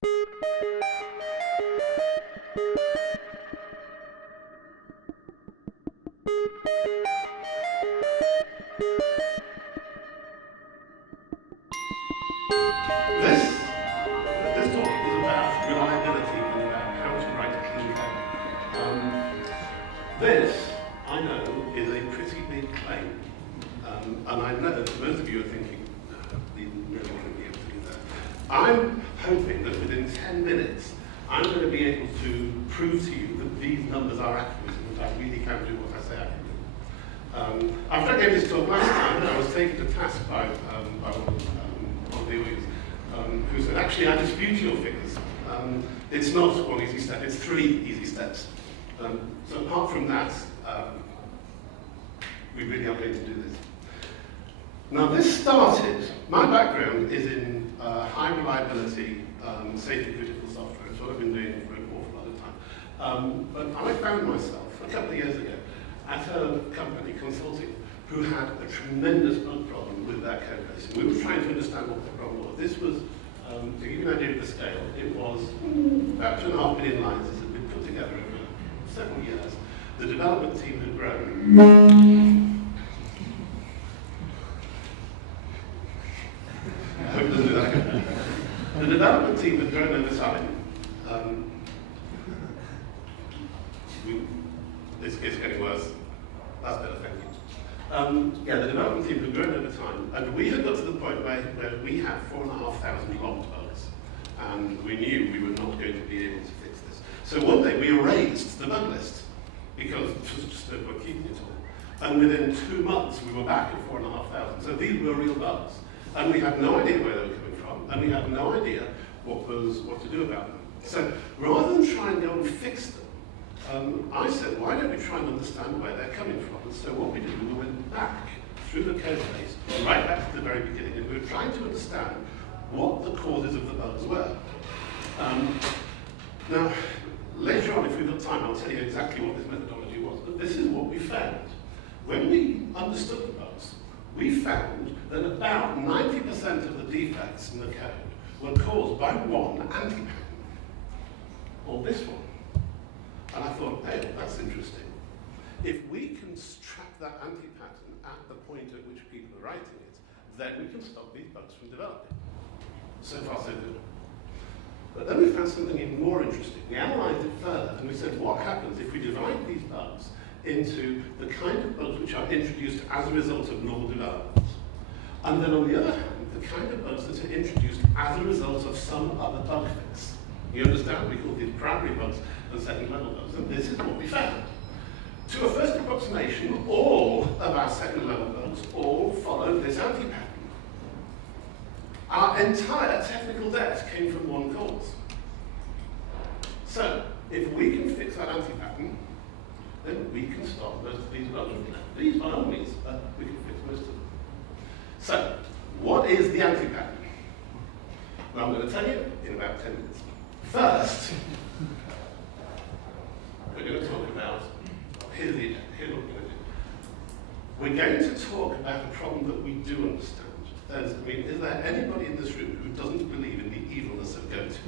This talk is about reliability and about how to write a clean code. This, I know, is a pretty big claim. And I know that most of you are thinking, no, we really won't be able to do that. I'm hoping that within 10 minutes, I'm going to be able to prove to you that these numbers are accurate and that I really can do what I say I can do. After I gave this talk last time, I was taken to task by one of the audience who said, actually, I dispute your figures. It's not one easy step, it's 3 easy steps. So apart from that, we really are going to do this. Now this started, my background is in high reliability, safety critical software. It's what I've been doing for an awful lot of time. But I found myself a couple of years ago at a company consulting who had a tremendous bug problem with their code base. And we were trying to understand what the problem was. This was, to give you an idea of the scale, it was about 2.5 million lines. This had been put together over several years. The development team had grown. I hope it doesn't do that again. The development team had grown over time. It's getting worse. That's better, thank you. Yeah, the development team had grown over time, and we had got to the point where we had 4,500 logged bugs, and we knew we were not going to be able to fix this. So one day we erased the bug list, because it was just no point keeping it all. And within 2 months, we were back at 4,500. So these were real bugs. And we had no idea where they were coming from, and we had no idea what to do about them. So rather than try and go and fix them, I said, why don't we try and understand where they're coming from? And so what we did, we went back through the code base, right back to the very beginning, and we were trying to understand what the causes of the bugs were. Now, later on, if we've got time, I'll tell you exactly what this methodology was, but this is what we found. When we understood the bugs, we found that about 90% of the defects in the code were caused by one anti-pattern, or this one. And I thought, hey, that's interesting. If we can track that anti-pattern at the point at which people are writing it, then we can stop these bugs from developing. So far, so good. But then we found something even more interesting. We analyzed it further, and we said, what happens if we divide these bugs into the kind of bugs which are introduced as a result of normal development, and then on the other hand, the kind of bugs that are introduced as a result of some other bug fix. You understand? We call these primary bugs and second level bugs, and this is what we found. To a first approximation, all of our second level bugs all follow this anti-pattern. Our entire technical debt came from one cause. So, if we can fix that anti-pattern, then we can stop most of these bugs. These by no means, but we can fix most of them. So, what is the anti-pattern? Well, I'm going to tell you in about 10 minutes. First, we're going to talk about, here's what we're going to do. We're going to talk about a problem that we do understand. Is there anybody in this room who doesn't believe in the evilness of goat?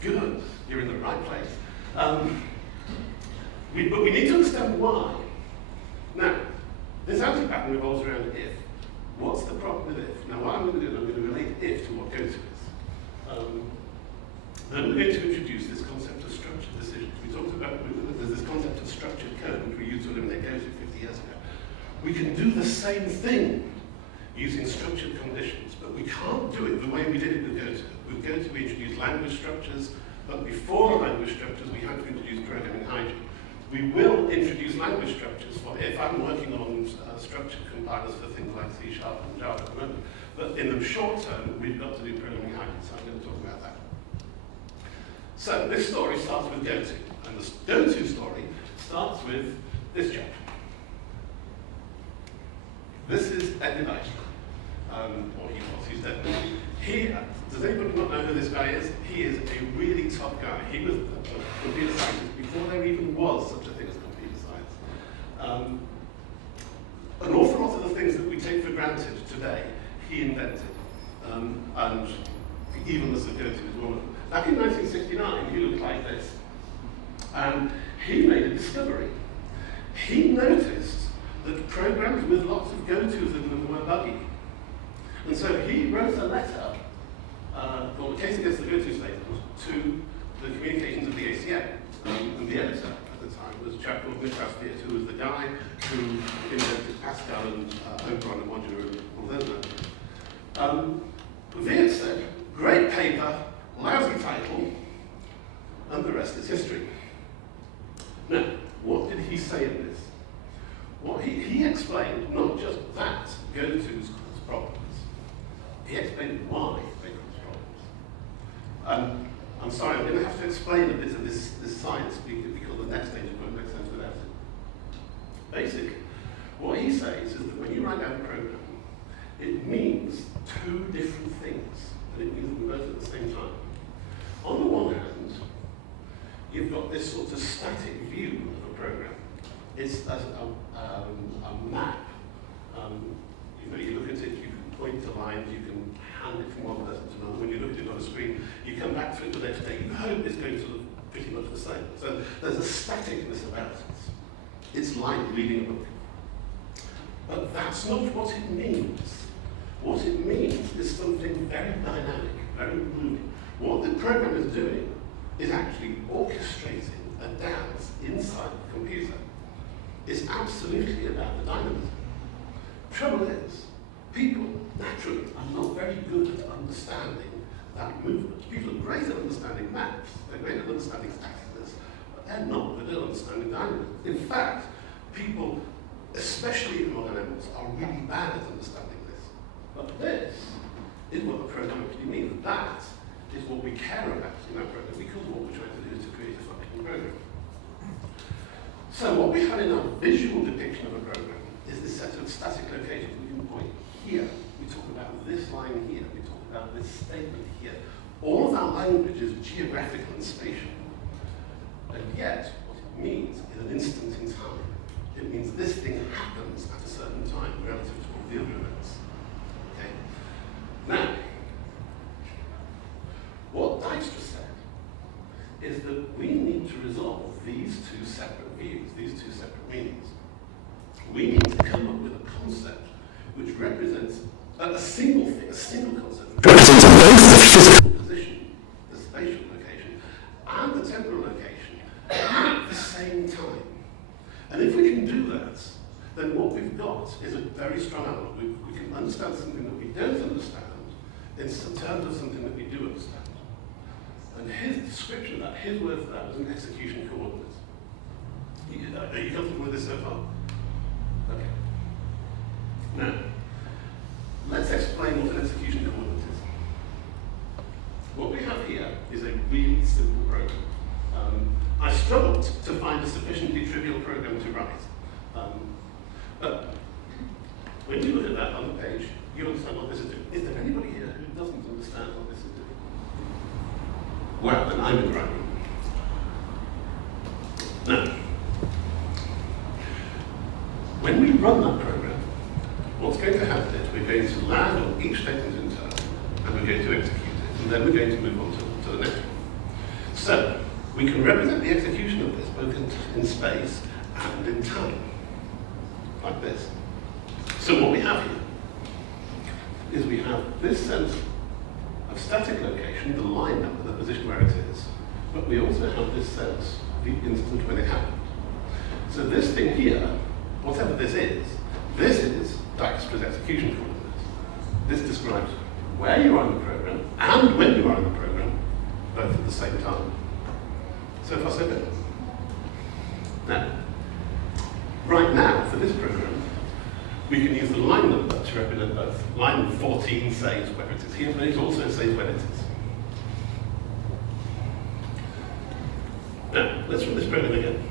Good, you're in the right place. But we need to understand why. Now, this anti-pattern revolves around if. What's the problem with if? Now, what I'm going to do is I'm going to relate if to what goat is. Then we're going to introduce this concept of structured decisions. We talked about, there's this concept of structured code, which we used to eliminate goat 50 years ago. We can do the same thing using structured conditions, but we can't do it the way we did it with Goto. With Goto, we introduced language structures, but before the language structures, we had to introduce programming hygiene. We will introduce language structures for if I'm working on structured compilers for things like C# and Java at the moment. But in the short term, we've got to do programming hygiene, so I'm going to talk about that. So this story starts with Goto, and the Goto story starts with this chap. This is Edwin Eichler, or he was, he's dead. Does anybody not know who this guy is? He is a really top guy. He was a computer scientist before there even was such a thing as computer science. An awful lot of the things that we take for granted today, he invented. And The evenness of go-to is one of them. Back in 1969, he looked like this. And he made a discovery. He noticed that programs with lots of go-tos in them were buggy. And so he wrote a letter, called a case against the go-to statement, to the communications of the ACM. And the editor at the time was a chap called Breakout, who was the guy who invented Pascal and Oberon and modular and all those numbers. Viet said, great paper, lousy title, and the rest is history. Now, what did he say in this? Well, he explained not just that go-tos cause problems, he explained why they cause problems. I'm sorry, I'm going to have to explain a bit of this science because the next stage won't make sense without it. Basically, what he says is that when you write down a program, it means two different things, and it means them both at the same time. On the one hand, you've got this sort of static view of a program. It's as a map. You look at it, you can point to lines, you can hand it from one person to another. When you look at it on a screen, you come back to it the next day. You hope it's going to look pretty much the same. So there's a staticness about it. It's like reading a book. But that's not what it means. What it means is something very dynamic, very moving. What the program is doing is actually orchestrating a dance inside the computer. It's absolutely about the dynamism. Trouble is, people naturally are not very good at understanding that movement. People are great at understanding maps, they're great at understanding staticness, but they're not good at understanding dynamism. In fact, people, especially in modern animals, are really bad at understanding this. But this is what the program actually means. That is what we care about in our program, because what we're trying to do is to create a functioning program. So what we have in our visual depiction of a program is this set of static locations. We can point here, we talk about this line here, we talk about this statement here. All of our language is geographical and spatial. And yet, what it means is an instant in time. It means this thing happens at a certain time relative to all the other events. Okay? Now, what Dijkstra said is that we need to resolve these two separate views, these two separate meanings. We need to come up with a concept which represents a single thing, a single concept, which represents both the physical position, the spatial location, and the temporal location at the same time. And if we can do that, then what we've got is a very strong element. We can understand something that we don't understand in terms of something that we do understand. And his description of that, his word for that was an execution coordinate. Are you comfortable with this so far? Okay. Now, let's explain what an execution coordinate is. What we have here is a really simple program. I struggled to find a sufficiently trivial program to write. But when you look at that on the page, you understand what this is doing. Is there anybody here who doesn't understand what this is doing? Well, then I'm in the right room. Now, when we run that program, what's going to happen is we're going to land on each statement in turn, and we're going to execute it, and then we're going to move on to the next one. So, we can represent the execution of this both in space and in time, like this. So what we have here is we have this sense of static location, the line number, the position where it is, but we also have this sense of the instant when it happened. So this thing here, whatever this is Dijkstra's execution coordinates. This describes where you are in the program and when you are in the program, both at the same time. So far, so good. Now, right now, for this program, we can use the line number to represent both. Line 14 says where it is here, but it also says when it is. Now, let's run this program again.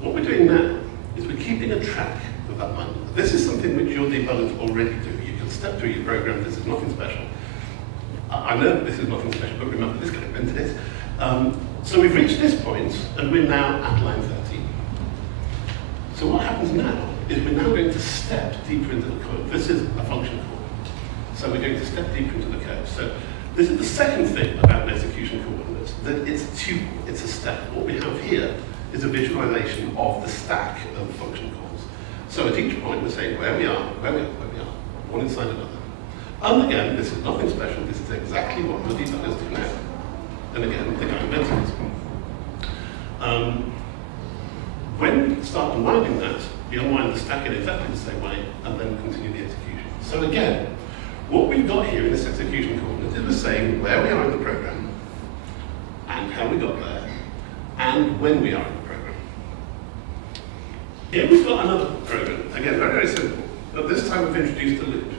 What we're doing now is we're keeping a track of that line number. This is something which your debuggers already do. You can step through your program, this is nothing special. I know that this is nothing special, but remember, this guy invented it. So we've reached this point, and we're now at line 13. So what happens now is we're now going to step deeper into the code. This is a function call. So we're going to step deeper into the code. So This is the second thing about an execution coordinate, that it's a tuple, it's a step. What we have here is a visualization of the stack of function calls. So at each point we're saying where we are, one inside another. And again, this is nothing special, this is exactly what the debuggers do now. And again, the guy invented it. When we start unwinding that, we unwind the stack in exactly the same way and then continue the execution. So again, what we've got here in this execution coordinate is we're saying where we are in the program, and how we got there, and when we are in the program. Here we've got another program, again, very, very simple, but this time we've introduced a loop.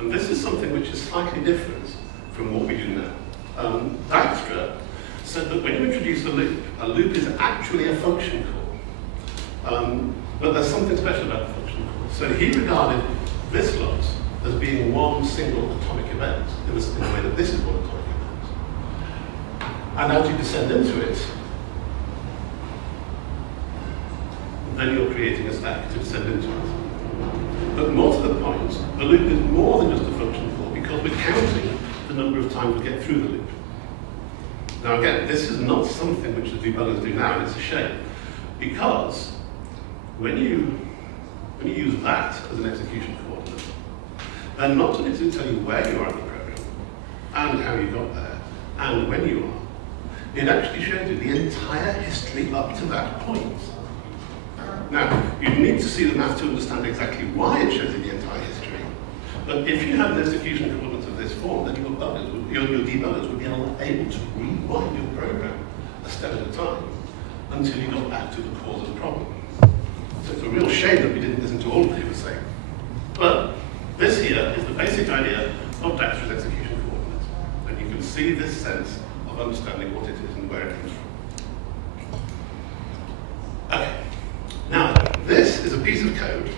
And this is something which is slightly different from what we do now. Dijkstra said that when you introduce a loop is actually a function call. But there's something special about the function call. So he regarded this lot as being one single atomic event, in the way that this is one atomic event. And as you descend into it, then you're creating a stack to descend into it. But more to the point, the loop is more than just a function call because we're counting the number of times we get through the loop. Now again, this is not something which the debuggers do now, and it's a shame. Because when you use that as an execution coordinate, then not only does it tell you where you are in the program, and how you got there, and when you are, it actually shows you the entire history up to that point. Now, you need to see the math to understand exactly why it shows you the entire history. But if you have an execution coordinate of this form, then your debuggers would be able to rewind your program a step at a time until you got back to the cause of the problem. So it's a real shame that we didn't listen to all of what he was saying. But this here is the basic idea of Dijkstra's execution coordinate. And you can see this sense of understanding what it is and where it comes from. Okay. Now, this is a piece of code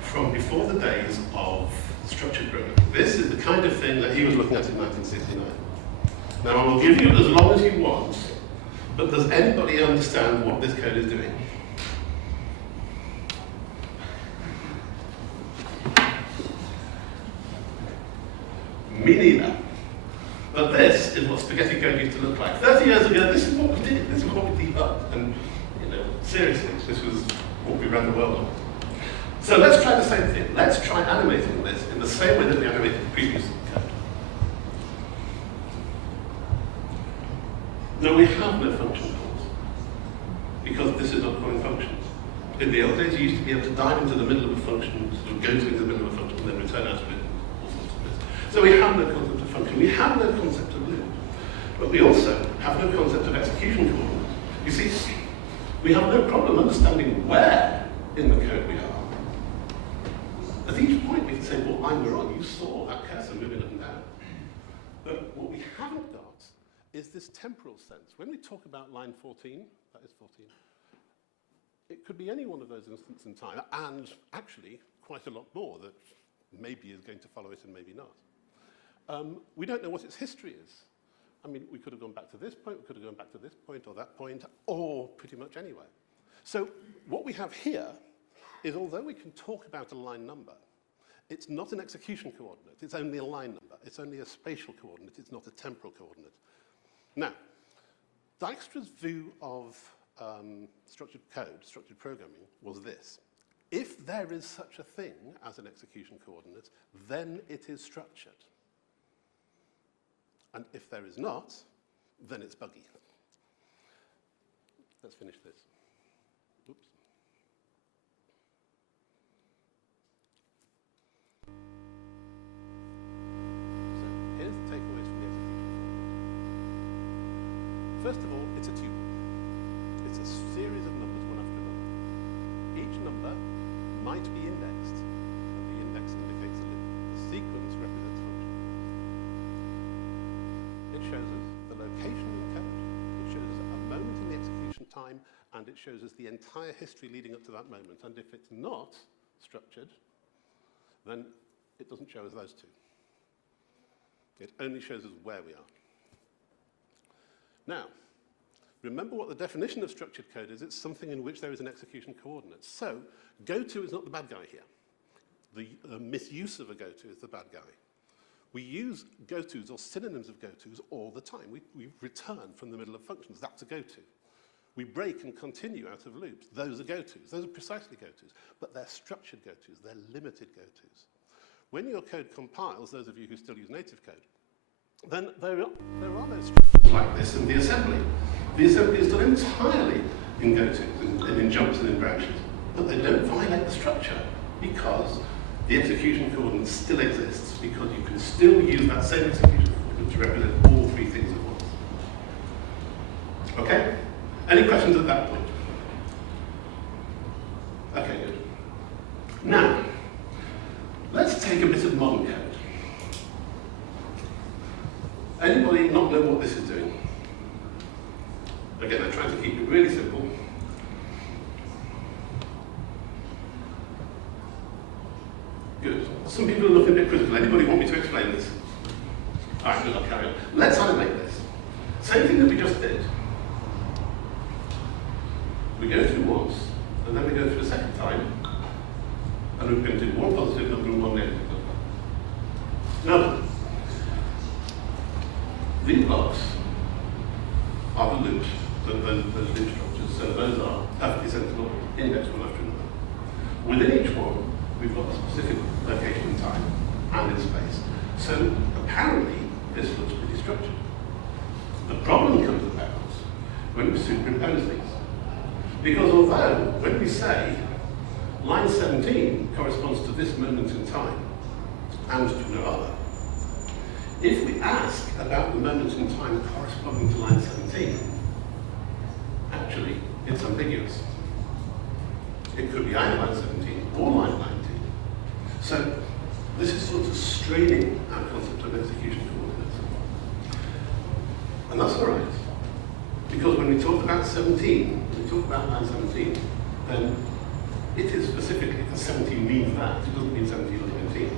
from before the days of structured programming. This is the kind of thing that he was looking at in 1969. Now, I will give you as long as you want, but does anybody understand what this code is doing? Me neither. But this is what spaghetti code used to look like. 30 years ago, this is what we did. This is what we debugged. And, seriously, this was what we ran the world on. So let's try the same thing. Let's try animating this in the same way that we animated the previous code. Now, we have no function calls, because this is not calling functions. In the old days, you used to be able to dive into the middle of a function, sort of go into the middle of a function, and then return out of it. So we have no concept of function, we have no concept of loop, but we also have no concept of execution coordinates. You see, we have no problem understanding where in the code we are. At each point we can say what line we're on. You saw that cursor moving up and down. But what we haven't got is this temporal sense. When we talk about line 14, that is 14, it could be any one of those instances in time, and actually quite a lot more that maybe is going to follow it and maybe not. We don't know what its history is. I mean, we could have gone back to this point, we could have gone back to this point or that point, or pretty much anywhere. So what we have here is, although we can talk about a line number, it's not an execution coordinate, it's only a line number, it's only a spatial coordinate, it's not a temporal coordinate. Now, Dijkstra's view of structured code, structured programming, was this. If there is such a thing as an execution coordinate, then it is structured. And if there is not, then it's buggy. Let's finish this. Oops. So here's the takeaways from the execution coordinate. First of all, it's a tuple. It's a series of numbers, one after another. Each number might be indexed, and the index indicates a loop. The sequence represents function. It shows us the location in code, it shows us a moment in the execution time, and it shows us the entire history leading up to that moment. And if it's not structured, then it doesn't show us those two. It only shows us where we are. Now, remember what the definition of structured code is. It's something in which there is an execution coordinate. So, goto is not the bad guy here. The misuse of a goto is the bad guy. We use go-tos or synonyms of go-tos all the time. We return from the middle of functions. That's a go-to. We break and continue out of loops. Those are go-tos. Those are precisely go-tos. But they're structured go-tos. They're limited go-tos. When your code compiles, those of you who still use native code, then there are those structures like this in the assembly. The assembly is done entirely in go-tos, and in jumps and in branches. But they don't violate the structure because the execution coordinate still exists, because you can still use that same execution coordinate to represent all three things at once. Okay? Any questions at that point? Okay, good. Now, let's take a bit of modern code. Anybody not know what this is doing? Again, I'm trying to keep it really simple. Good. Some people are looking a bit critical. Anybody want me to explain this? All right, good, I'll carry on. Let's animate this. Same thing that we just did. We go through once, and then we go through a second time, and we're going to do one positive number and one negative number. Now, these blocks are the loops, those loop structures, so those are perfectly sensible, indexed one after another. Within each one, we've got a specific location in time and in space. So apparently, this looks pretty structured. The problem comes about when we superimpose these. Because although, when we say line 17 corresponds to this moment in time and to no other, if we ask about the moment in time corresponding to line 17, actually, it's ambiguous. It could be either line 17 or line 19. So this is sort of straining our concept of execution coordinates. And that's all right. Because when we talk about 17, when we talk about line 17, then it is specifically that 17 means that. It doesn't mean 17 or 19.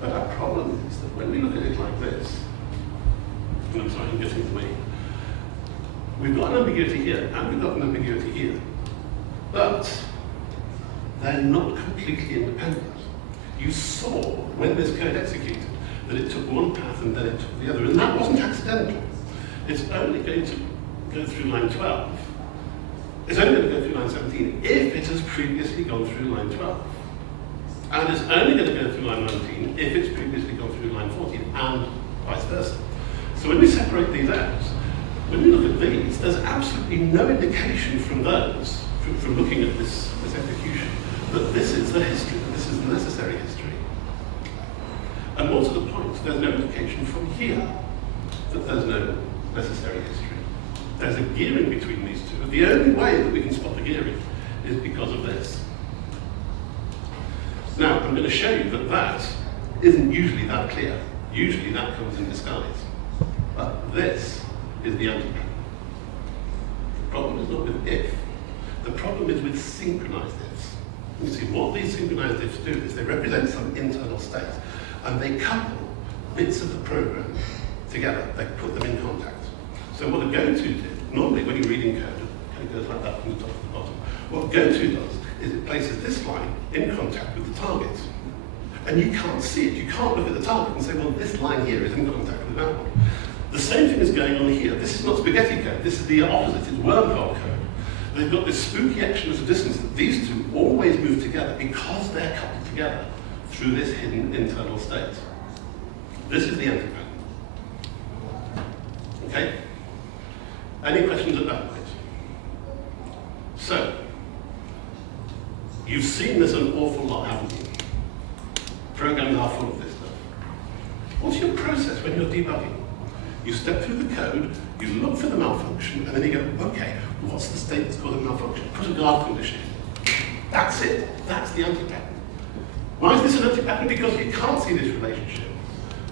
But our problem is that when we look at it like this, and I'm sorry, I'm getting to me. We've got an ambiguity here, and we've got an ambiguity here. But they're not completely independent. You saw, when this code executed, that it took one path and then it took the other. And that wasn't accidental. It's only going to go through line 12. It's only going to go through line 17 if it has previously gone through line 12. And it's only going to go through line 19 if it's previously gone through line 14, and vice versa. So when we separate these out, when we look at these, there's absolutely no indication from those, from looking at this execution, that this is the history, that this is the necessary history. And more to the point, there's no indication from here that there's no necessary history. There's a gearing between these two. The only way that we can spot the gearing is because of this. Now, I'm going to show you that that isn't usually that clear. Usually that comes in disguise. But this is the antipattern. The problem is not with if. The problem is with synchronized ifs. You see, what these synchronized ifs do is they represent some internal state, and they couple bits of the program together. They put them in contact. So what a go-to did, normally when you're reading code, it goes like that from the top to the bottom. What go-to does is it places this line in contact with the target. And you can't see it. You can't look at the target and say, well, this line here is in contact with that one. The same thing is going on here. This is not spaghetti code. This is the opposite. It's wormhole code. They've got this spooky action at a distance that these two always move together because they're coupled together through this hidden internal state. This is the antipattern. Okay? Any questions at that point? So, you've seen this an awful lot, haven't you? Programs are full of this stuff. What's your process when you're debugging? You step through the code, you look for the malfunction, and then you go, okay, what's the state that's causing malfunction? Put a guard condition in. That's it. That's the antipattern. Why is this an antipattern? Because you can't see this relationship.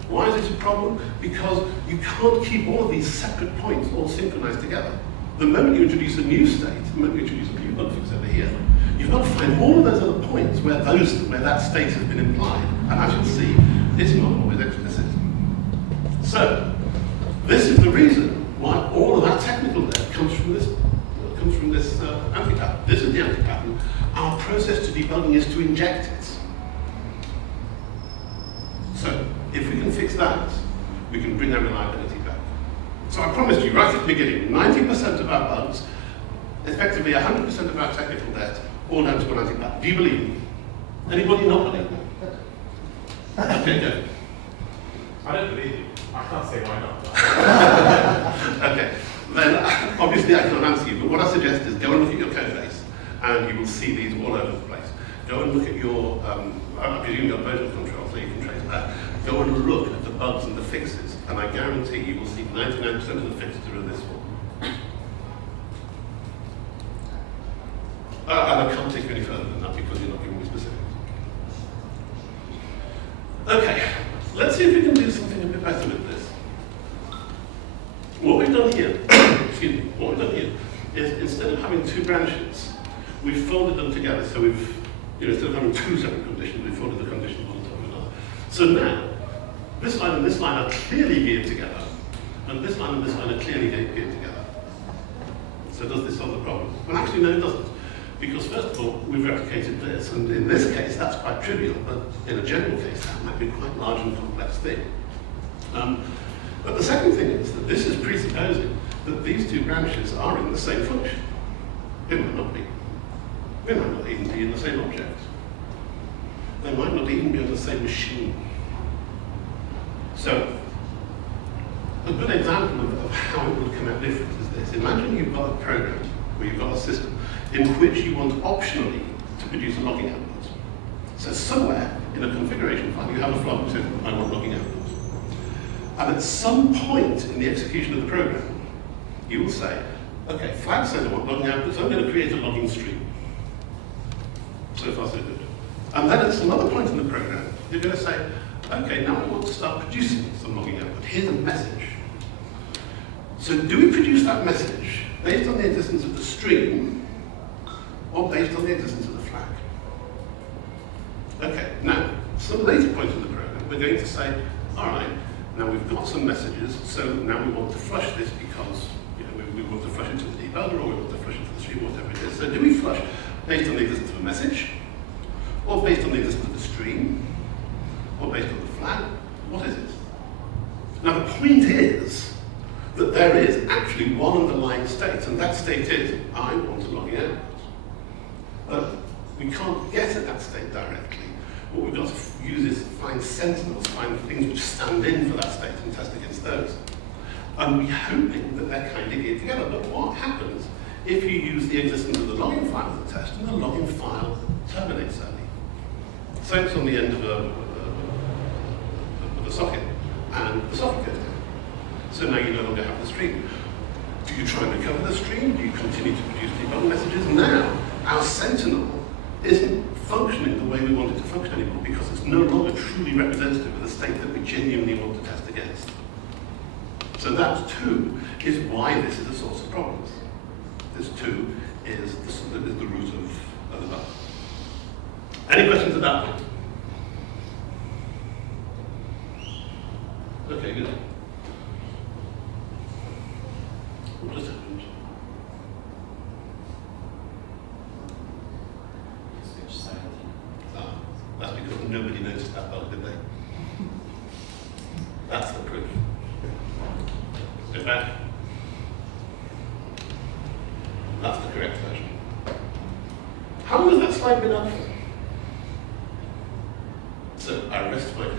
Why is it a problem? Because you can't keep all of these separate points all synchronized together. The moment you introduce a new state, the moment you introduce a new bug fix over here, you've got to find all of those other points where that state has been implied. And as you'll see, it's not always explicit. So, this is the reason why all of that technical debt comes from this antipattern. This is the antipattern. Our process to debugging is to inject it. So, if we can fix that, we can bring our reliability back. So I promised you right at the beginning, 90% of our bugs, effectively 100% of our technical debt, all down to automatic back. Do you believe me? Anybody not believe me? Okay, go. I don't believe you. I can't say why not. Okay, then obviously I can't answer you, but what I suggest is go and look at your code base, and you will see these all over the place. Go and look at your, I presume your version control, so you can trace that. Go and look at the bugs and the fixes, and I guarantee you will see 99% of the fixes are in this form. And I can't take you any further than that because you're not giving me specifics. Okay, let's see if we can do something a bit better with this. What we've done here, excuse me, what we've done here is instead of having two branches, we've folded them together. So we've, instead of having two separate conditions, we've folded the conditions one on top of another. So now, this line and this line are clearly geared together, and this line and this line are clearly geared together. So does this solve the problem? Well, actually, no, it doesn't. Because first of all, we've replicated this, and in this case, that's quite trivial, but in a general case, that might be a quite large and complex thing. But the second thing is that this is presupposing that these two branches are in the same function. They might not be. They might not even be in the same object. They might not even be on the same machine. So, a good example of how it would come out different is this. Imagine you've got a program, or you've got a system, in which you want optionally to produce a logging output. So somewhere in a configuration file, you have a flag that says, I want logging output. And at some point in the execution of the program, you will say, okay, flag says I want logging output, so I'm going to create a logging stream. So far, so good. And then at some other point in the program, you're going to say, okay, now I want to start producing some logging output. Here's a message. So do we produce that message based on the existence of the stream, or based on the existence of the flag? Okay, now, some later point in the program, we're going to say, all right, now we've got some messages, so now we want to flush this because we want to flush it to the debugger, or we want to flush it to the stream, whatever it is. So do we flush based on the existence of a message, or based on the existence of the stream, or based on the flag? What is it? Now the point is that there is actually one underlying state, and that state is, I want a logging output. But we can't get at that state directly. What we've got to use is find sentinels, find things which stand in for that state and test against those. And we're hoping that they're kind of geared together. But what happens if you use the existence of the logging file as a test and the logging file terminates early? So it's on the end of a socket, and the socket goes down. So now you no longer have the stream. Do you try and recover the stream? Do you continue to produce debug messages? Now, our sentinel isn't functioning the way we want it to function anymore because it's no longer truly representative of the state that we genuinely want to test against. So that too is why this is a source of problems. This too is the root of the bug. Any questions at that point? Okay, good. What just happened? That's because nobody noticed that bug, did they? That's the proof. Go back. That's the correct version. How long has that slide been up for? So I rest my case.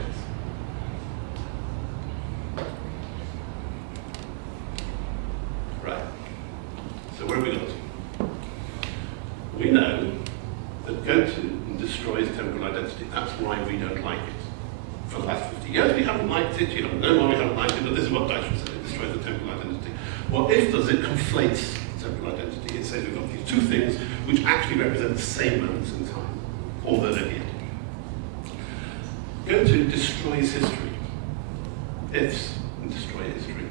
Right. So where have we got to? We know that goto destroys temporal identity. That's why we don't like it. For the last 50 years we haven't liked it, you don't know why we haven't liked it, but this is what Dyson said, it destroys the temporal identity. What if does, it conflates temporal identity. It says we've got these two things which actually represent the same moments in time, although they're here. Goto destroys history. Ifs and destroy history.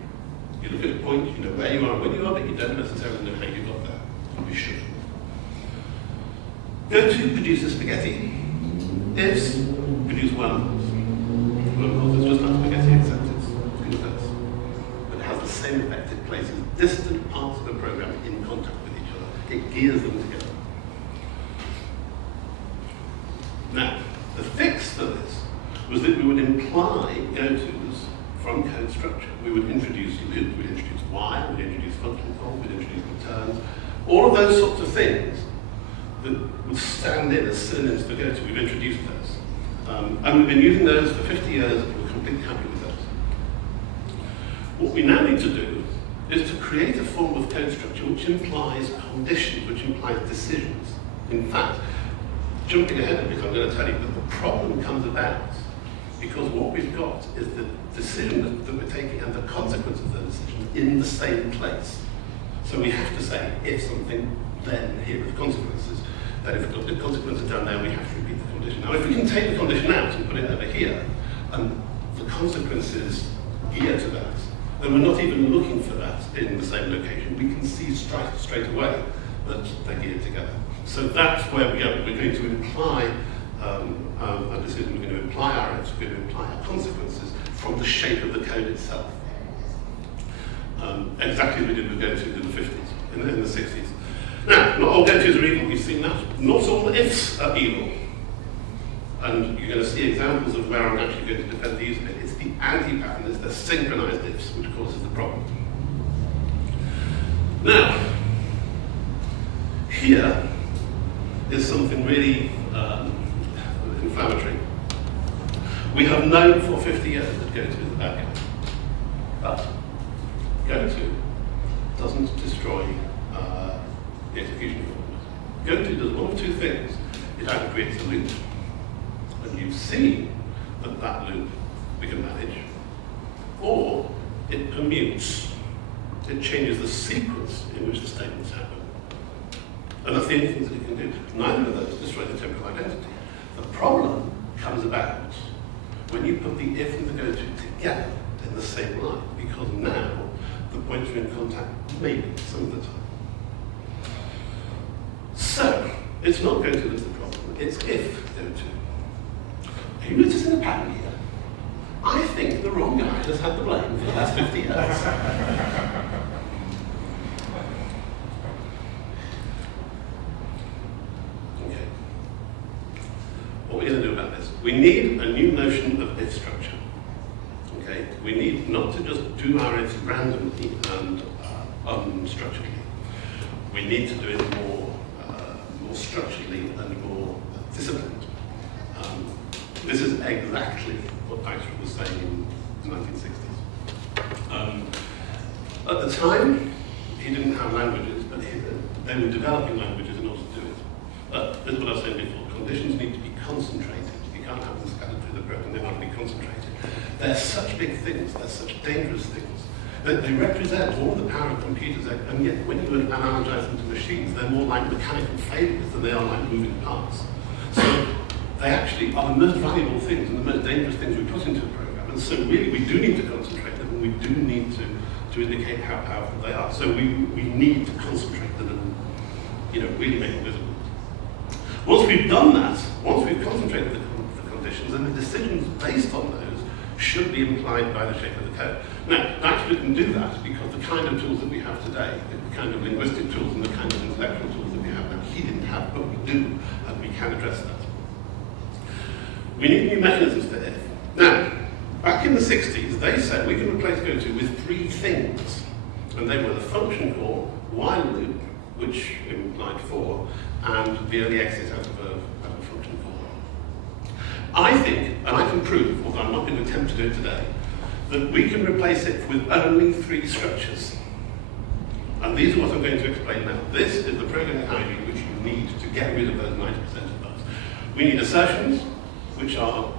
You look at a point, you know where you are and when you are, but you don't necessarily know how you got there. You should. Goto produces spaghetti. Ifs produce wormholes. Wormholes is just like spaghetti, except it's inverse. But it has the same effect. It places distant parts of the program in contact with each other. It gears them together. Now, the fix for this was that we would imply gotos from code structure. We would introduce loop, we'd introduce while, we'd introduce function call, we'd introduce returns, all of those sorts of things that would stand in as synonyms for go-to. We've introduced those. And we've been using those for 50 years, and we're completely happy with those. What we now need to do is to create a form of code structure which implies conditions, which implies decisions. In fact, jumping ahead a bit, I'm going to tell you that the problem comes about because what we've got is the decision that we're taking and the consequence of the decision in the same place. So we have to say, if something, then here are the consequences. That if the consequences are down there, we have to repeat the condition. Now, if we can take the condition out and put it over here, and the consequences gear to that, then we're not even looking for that in the same location. We can see straight away that they're geared together. So that's where we are. We're going to imply a decision, we're going to imply our ends, we're going to imply our consequences from the shape of the code itself. Exactly as we did with go-tos in the 50s, in the 60s. Now, not all go-tos are evil, we've seen that. Not all ifs are evil. And you're going to see examples of where I'm actually going to defend the use of it. It's the anti-pattern, it's the synchronized ifs, which causes the problem. Now, here is something really inflammatory. We have known for 50 years that go-to is a bad guy. But go-to doesn't destroy the execution formula. Go-to does one of two things. It either creates a loop, and you've seen that that loop we can manage, or it permutes. It changes the sequence in which the statements happen. And that's the only thing that it can do. Neither of those destroy the temporal identity. The problem comes about when you put the if and the go-to together in the same line, because now the points are in contact maybe some of the time. So, it's not go-to that's the problem, it's if go-to. Are you noticing the pattern here? I think the wrong guy has had the blame for the last 50 years. Okay. What are we going to do about this? We need a new notion of if structure. Okay? We need not to just do our ifs randomly and unstructuredly. We need to do it more structurally and more disciplined. This is exactly what Dijkstra was saying in the 1960s. At the time, he didn't have languages, but they were developing languages in order to do it. This is what I was saying before. Conditions need to be concentrated. You can't have them scattered through the program. They want to be concentrated. They're such big things. They're such dangerous things. They represent all the power of computers, and yet when you analogize them to machines, they're more like mechanical failures than they are like moving parts. So they actually are the most valuable things and the most dangerous things we put into a program. And so really we do need to concentrate them, and we do need to indicate how powerful they are. So we need to concentrate them and really make them visible. Once we've done that, once we've concentrated the conditions, then the decisions based on those should be implied by the shape of the code. Now, Dijkstra can do that because the kind of tools that we have today, the kind of linguistic tools and the kind of intellectual tools that we have now, he didn't have, but we do, and we can address that. We need new mechanisms for if. Now, back in the 60s, they said we can replace go-to with three things, and they were the function call, while loop, which implied for, and the early exit out of a function call. I think, and I can prove, although I'm not going to attempt to do it today, that we can replace it with only three structures. And these are what I'm going to explain now. This is the programming hygiene which you need to get rid of those 90% of bugs. We need assertions, which are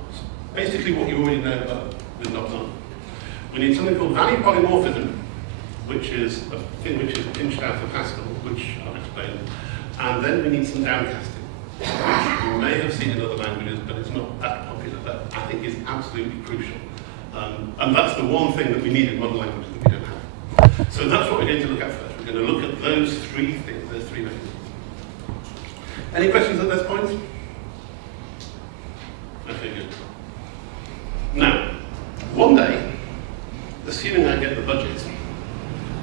basically what you already know but with knobs on. We need something called value polymorphism, which is a thing which is pinched out of Haskell, which I'll explain. And then we need some downcasting, which you may have seen in other languages, but it's not that popular, but I think is absolutely crucial. And that's the one thing that we need in modern languages that we don't have. So that's what we're going to look at first. We're going to look at those three things, those three mechanisms. Any questions at this point? Okay, good. Now, one day, assuming I get the budget,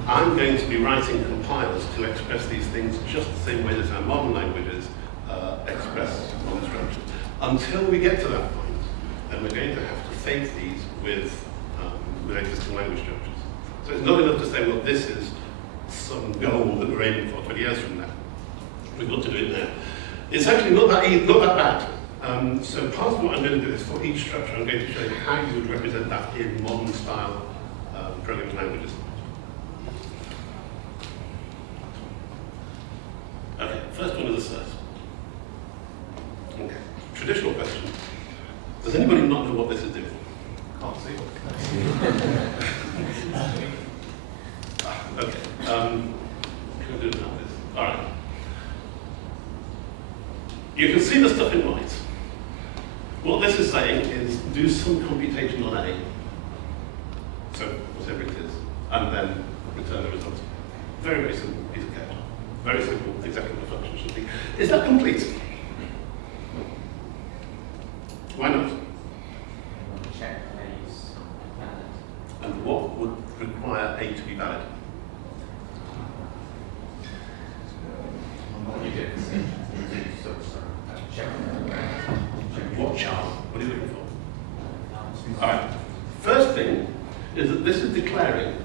I'm going to be writing compilers to express these things just the same way that our modern languages express modern structures. Until we get to that point, then we're going to have to face these with with existing language structures. So it's not enough to say, well, this is some goal that we're aiming for 20 years from now. We've got to do it now. It's actually not that bad. So part of what I'm going to do is for each structure, I'm going to show you how you would represent that in modern style programming languages. Okay, first one is assert. Okay, traditional question. Does anybody not know what this is doing? Can't see what Okay, can we do it now, please? All right. You can see the stuff in white. What this is saying is do some computation on A, so whatever it is, and then return the result. Very, very simple piece of code. Very simple, exactly what a function should be. Is that complete? Why not? Check A's valid. And what would require A to be valid? you did. Check. What char? What are you looking for? All right. First thing is that this is declaring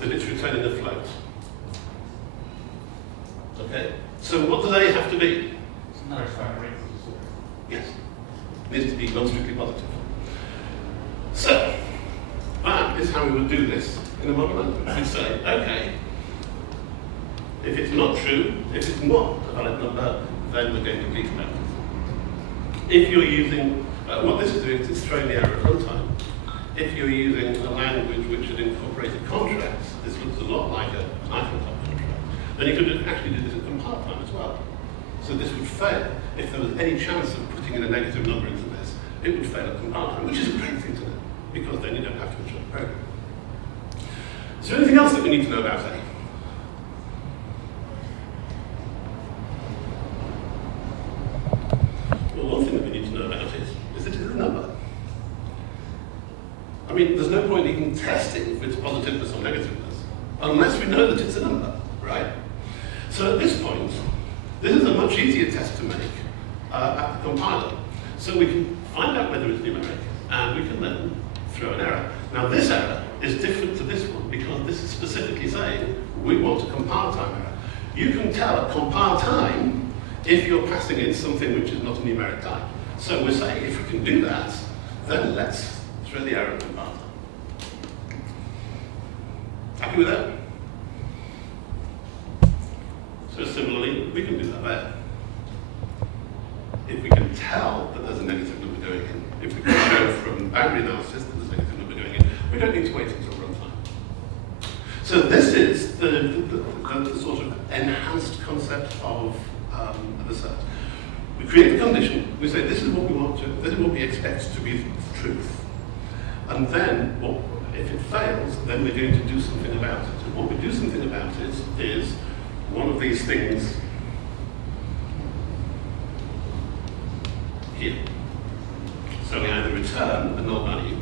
that it's returning a float. Okay? So what does A have to be? No, it's fine. Yes. It needs to be non-strictly positive. So, that is how we would do this in a modern language. We'd say, okay, if it's not true, if it's not a valid number, then we're going to declare it. If you're using, what this is doing is it's throwing the error at runtime. If you're using a language which had incorporated contracts, this looks a lot like an iPhone type contract, then you could actually do this at compile time as well. So this would fail. If there was any chance of putting in a negative number into this, it would fail at compile time, which is a great thing to know, because then you don't have to interrupt the program. Is there anything else that we need to know about A? Well, one thing that we need to know about it is that it's a number. I mean, there's no point even testing for its positiveness or negativeness unless we know that it's a number, right? So at this point, this is a much easier test to make at the compiler. So we can find out whether it's numeric, and we can then throw an error. Now this error is different to this one because this is specifically saying we want a compile time error. You can tell at compile time if you're passing in something which is not a numeric type. So we're saying if we can do that, then let's throw the error at compile time. Happy with that? So similarly, we can do that there. If we can tell that there's a negative number going in, if we can show from boundary analysis that there's a negative number going in, we don't need to wait until runtime. So this is the sort of enhanced concept of assert. We create the condition, we say this is what we want to, this is what we expect to be the truth. And then, if it fails, then we're going to do something about it. And what we do something about it is one of these things here. So we either return a null value,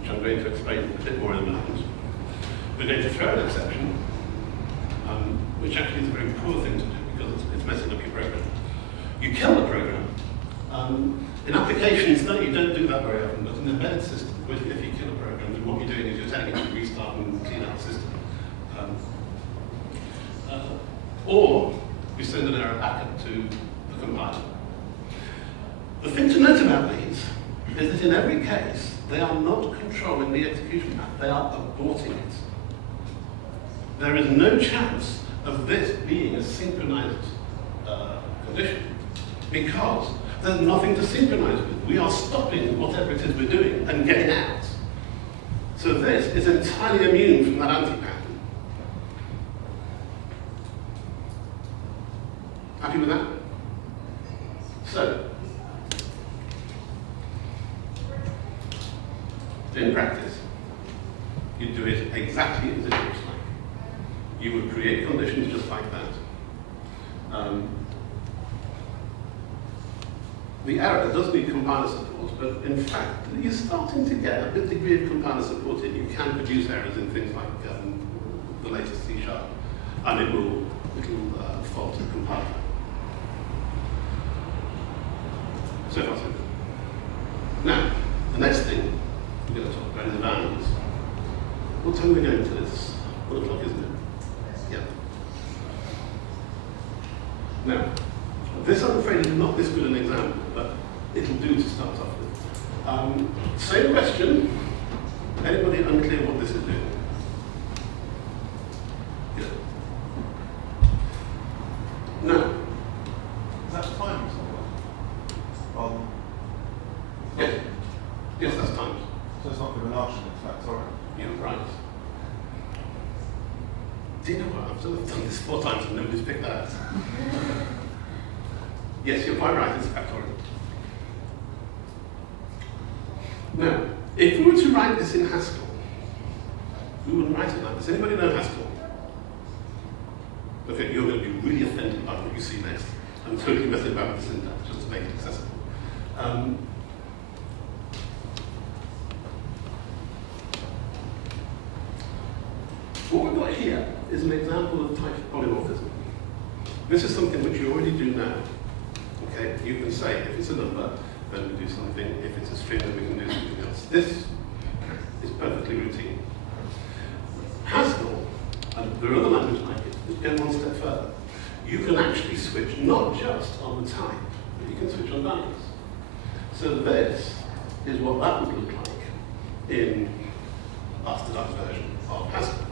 which I'm going to explain a bit more in a moment. We're going to throw an exception, which actually is a very poor thing to do because it's messing up your program. You kill the program. In applications, though, you don't do that very often, but in an embedded system, if you kill a program, then what you're doing is you're telling it to restart and clean out the system. Or we send an error back up to the compiler. The thing to note about these is that in every case, they are not controlling the execution path, they are aborting it. There is no chance of this being a synchronized condition because there's nothing to synchronize with. We are stopping whatever it is we're doing and getting out. So this is entirely immune from that anti-pattern. Happy with that? So, in practice, you do it exactly as it looks like. You would create conditions just like that. The error does need compiler support, but in fact, you're starting to get a bit degree of compiler support in. You can produce errors in things like the latest C#, and it will fault the compiler. So far, so good. Now, the next thing we're going to talk about is values. What time are we going to? It's 1 o'clock, isn't it? Yeah. Now, this I'm afraid is not this good an example, but it'll do to start off with. Same question. Anybody unclear what this is doing? Yeah. Now, Is that time somewhere? yes. Yes, that's times. So it's not Fibonacci, it's factorial. You're right. Do you know what? I've done this 4 times and nobody's picked that out. Yes, you're quite right, it's factorial. Now, if we were to write this in Haskell, we wouldn't write it like this. Anybody know Haskell? Okay, you're going to be really offended by what you see next. I'm totally messing about with the syntax just to make it accessible. What we've got here is an example of type of polymorphism. This is something which you already do now. Okay, you can say if it's a number, then we do something. If it's a string, then we can do something else. This is perfectly routine. Haskell, and there are other languages like it, which go one step further. You can actually switch not just on the type, but you can switch on values. So this is what that would look like in a bastardized version of Haskell.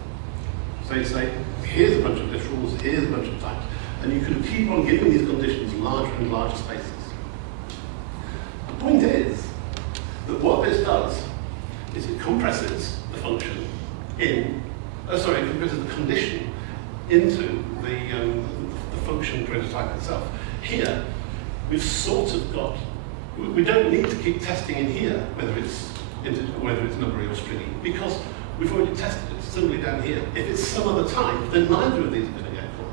So you say, here's a bunch of literals, here's a bunch of types, and you can keep on giving these conditions larger and larger spaces. The point is that what this does is it compresses the function in, it compresses the condition into the function prototype itself. Here, we've sort of got, we don't need to keep testing in here whether it's integer, whether it's numbery or stringy, because we've already tested it similarly down here. If it's some other type, then neither of these are going to get called.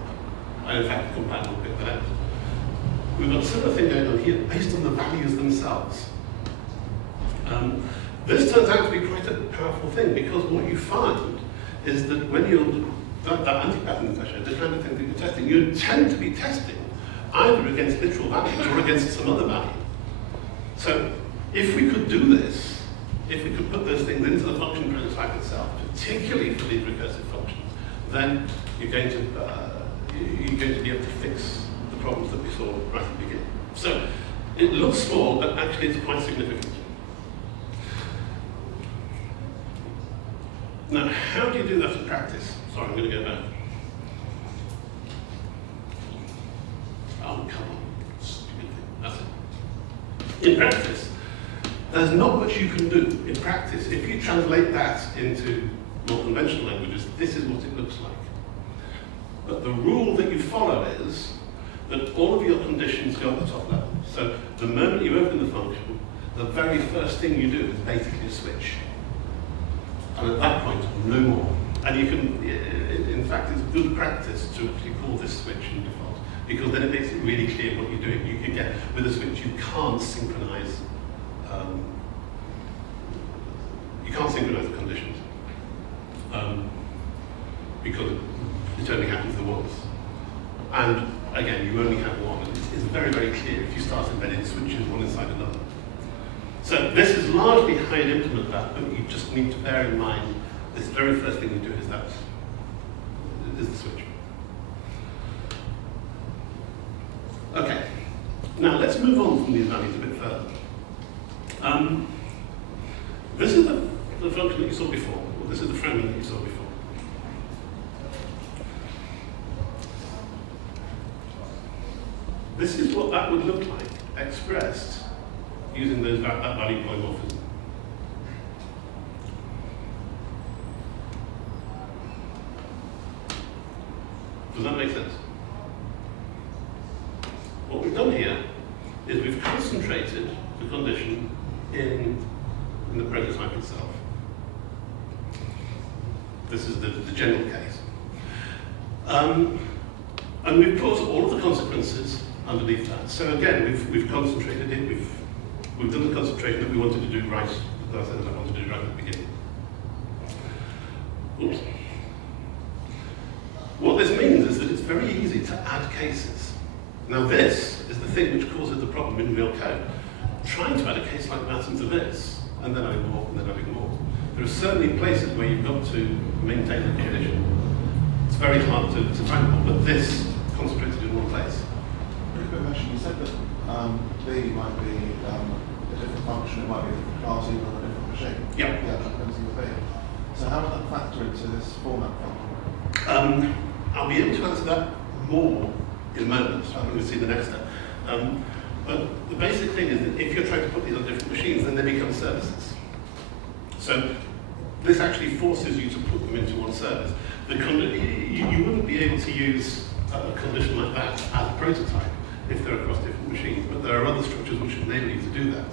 And in fact, the compiler will pick that out. We've got a similar thing going on here based on the values themselves. This turns out to be quite a powerful thing because what you find is that when you're, that anti-pattern measure, the kind of thing that you're testing, you tend to be testing either against literal values or against some other value. So if we could do this, if we could put those things into the function prototype itself, particularly for these recursive functions, then you're going to be able to fix the problems that we saw right at the beginning. So it looks small, but actually it's quite significant. Now, how do you do that in practice? Sorry, I'm going to go back. Oh, come on. Stupid thing. That's it. In practice, there's not much you can do. In practice, if you translate that into more conventional languages, this is what it looks like. But the rule that you follow is that all of your conditions go at the top level. So the moment you open the function, the very first thing you do is basically a switch. And at that point, no more. And you can, in fact, it's good practice to actually call this switch in default, because then it makes it really clear what you're doing. You can get, with a switch, you can't synchronize the conditions because it only happens the once. And again, you only have one. It's very, very clear if you start embedding switches one inside another. So this is largely how you implement that, but you just need to bear in mind this very first thing you do is the switch. Okay, now let's move on from these values a bit further. This is the function that you saw before, or this is the framing that you saw before. This is what that would look like expressed using that value polymorphism. Does that make sense? What we've done here is we've concentrated the condition in the prototype itself. This is the general case. And we've put all of the consequences underneath that. So again, we've concentrated it, we've done the concentration that we wanted to do right, that I said that I wanted to do right at the beginning. Oops. What this means is that it's very easy to add cases. Now this is the thing which causes the problem in real code. Trying to add a case like that into this, and then adding more, and then adding more. There are certainly places where you've got to maintain the condition. It's very hard to find one, but this concentrated in one place. Very quick question. You said that B might be a different function, it might be a different class, even on a different machine. Yeah. Yeah, that depends on the B. So how does that factor into this format function? I'll be able to answer that more in a moment. We'll see the next step. But the basic thing is that if you're trying to put these on different machines, then they become services. So this actually forces you to put them into one service. You wouldn't be able to use a condition like that as a prototype if they're across different machines, but there are other structures which enable you to do that.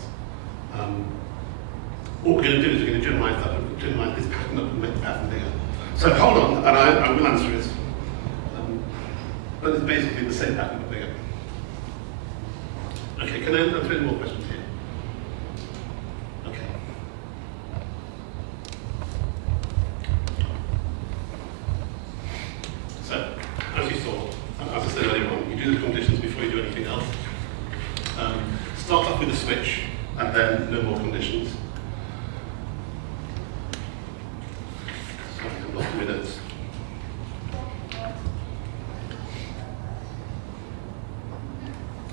What we're going to do is we're going to generalize this pattern up and make the pattern bigger. So hold on, and I will answer it. But it's basically the same pattern but bigger. Okay, can I answer any more questions here? Okay. So, as you saw, as I said earlier on, you do the conditions before you do anything else. Start off with a switch, and then no more conditions. Sorry, I've lost my notes.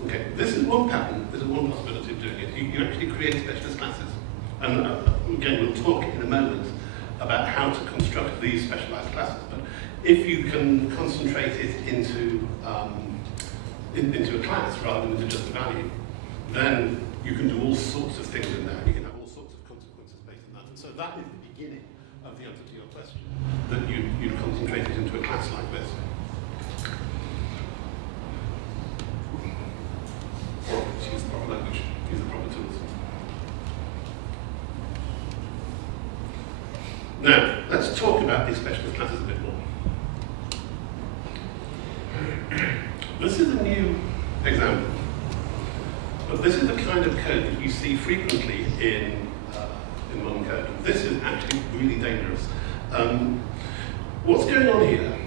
Okay, this is one pattern, this is one possibility of doing it. You actually create specialist classes. And again, we'll talk in a moment about how to construct these specialized classes. But if you can concentrate it into a class rather than into just a value, then you can do all sorts of things in there. You can have all sorts of consequences based on that. And so that is the beginning of the answer to your question, that you concentrate it into a class like this. Use the proper language, use the proper tools. Now, let's talk about these specialist classes a bit more. This is a new example, but this is the kind of code that you see frequently in modern code. This is actually really dangerous. What's going on here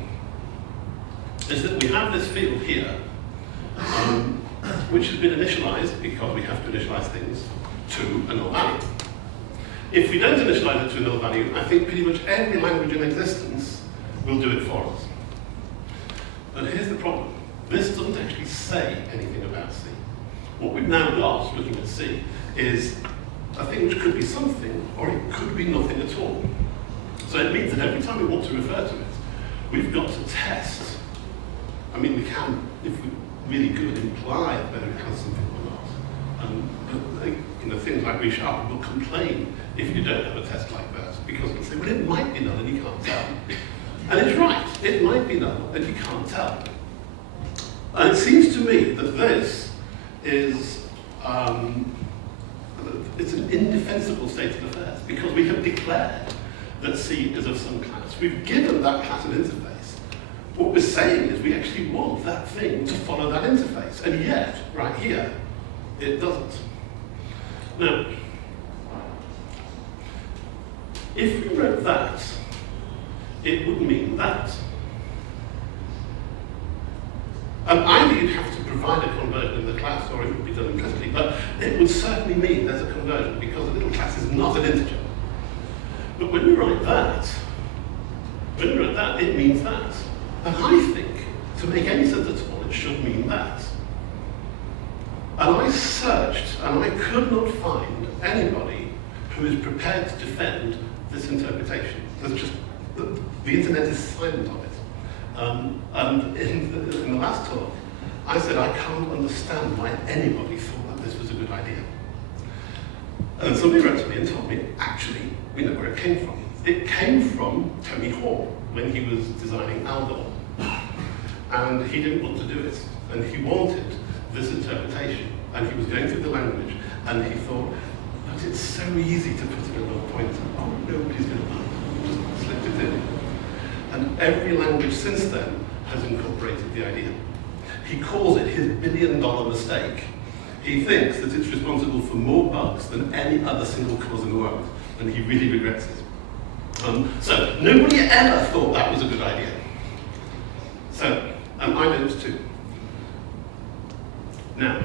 is that we have this field here, which has been initialized, because we have to initialize things, to a null value. If we don't initialize it to a null value, I think pretty much every language in existence will do it for us. But here's the problem. This doesn't actually say anything about C. What we've now got, looking at C, is a thing which could be something, or it could be nothing at all. So it means that every time we want to refer to it, we've got to test. I mean, we can, if we really could imply whether it has something or not. But things like C# will complain if you don't have a test like that, because it'll say, well, it might be null and you can't tell. And it's right, it might be null and you can't tell. And it seems to me that this is, it's an indefensible state of affairs, because we have declared that C is of some class. We've given that class an interface. What we're saying is we actually want that thing to follow that interface, and yet, right here, it doesn't. Now, if we wrote that, it would mean that. And either you'd have to provide a conversion in the class, or it would be done implicitly, but it would certainly mean there's a conversion, because a little class is not an integer. But when we write that, it means that. And I think, to make any sense at all, it should mean that. And I searched, and I could not find anybody who is prepared to defend this interpretation. There's just, the internet is silent on it. And in the last talk, I said I can't understand why anybody thought that this was a good idea. And somebody wrote to me and told me, actually, we know where it came from. It came from Tony Hall when he was designing Aldol. And he didn't want to do it. And he wanted this interpretation. And he was going through the language, and he thought, but it's so easy to put in a null pointer. Oh, nobody's going to know. Just slipped it in. And every language since then has incorporated the idea. He calls it his $1 billion mistake. He thinks that it's responsible for more bugs than any other single cause in the world, and he really regrets it. So nobody ever thought that was a good idea. So, and I don't too. Now,